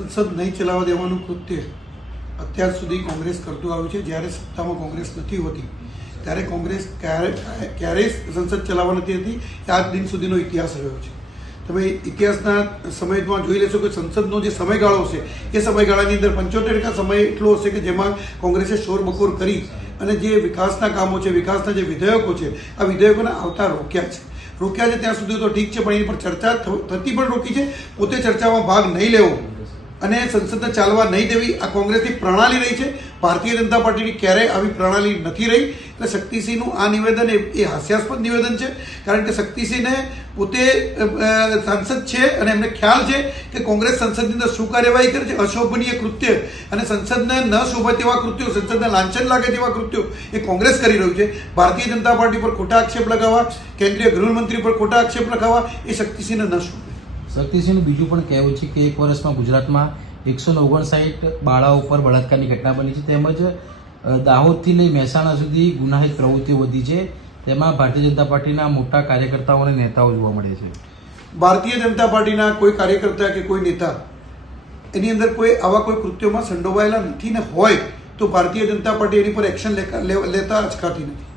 સંસદ નહીં ચલાવવા દેવાનું કૃત્ય અત્યાર સુધી કોંગ્રેસ કરતું આવ્યું છે. જ્યારે સત્તામાં કોંગ્રેસ નથી હોતી, ત્યારે કોંગ્રેસ ક્યારે ક્યારેય સંસદ ચલાવવા નથી હતી આજ દિન સુધીનો ઇતિહાસ રહ્યો છે. તમે ઇતિહાસના સમયમાં જોઈ લેશો કે સંસદનો જે સમયગાળો છે એ સમયગાળાની અંદર પંચોતેર ટકા સમય એટલો હશે કે જેમાં કોંગ્રેસે શોરબકોર કરી અને જે વિકાસના કામો છે, વિકાસના જે વિધેયકો છે, આ વિધેયકોને આવતા રોક્યા છે. રોક્યા છે ત્યાં સુધી તો ઠીક છે, પણ એની પર ચર્ચા થતી પણ રોકી છે. પોતે ચર્ચામાં ભાગ નહીં લેવો. અને સંસદને ચાલવા નહીં દેવી, આ કોંગ્રેસની પ્રણાલી રહી છે. ભારતીય જનતા પાર્ટીની ક્યારેય આવી પ્રણાલી નથી રહી. એટલે શક્તિસિંહનું આ નિવેદન એ હાસ્યાસ્પદ નિવેદન છે. કારણ કે શક્તિસિંહને પોતે સાંસદ છે અને એમને ખ્યાલ છે કે કોંગ્રેસ સંસદની અંદર શું કાર્યવાહી કરે છે. અશોભનીય કૃત્ય. અને સંસદને ન શોભે તેવા કૃત્યો, સંસદને લાંછન લાગે તેવા કૃત્યો એ કોંગ્રેસ કરી રહ્યું છે. ભારતીય જનતા પાર્ટી પર ખોટા આક્ષેપ લગાવવા, કેન્દ્રીય ગૃહમંત્રી પર ખોટા આક્ષેપ લગાવવા એ શક્તિસિંહને ન શોભે. શક્તિસિંહનું બીજું પણ કહેવું છે કે એક વર્ષમાં ગુજરાતમાં એકસો ઓગણસાઠ બાળાઓ ઉપર બળાત્કારની ઘટના બની છે. તેમજ દાહોદથી લઈ મહેસાણા સુધી ગુનાહિત પ્રવૃત્તિઓ વધી છે. તેમાં ભારતીય જનતા પાર્ટીના મોટા કાર્યકર્તાઓ અને નેતાઓ જોવા મળે છે. ભારતીય જનતા પાર્ટીના કોઈ કાર્યકર્તા કે કોઈ નેતા એની અંદર કોઈ આવા કોઈ કૃત્યોમાં સંડોવાયેલા નથી ને હોય તો ભારતીય જનતા પાર્ટી એની પર એક્શન લેતા અચકાતી નથી.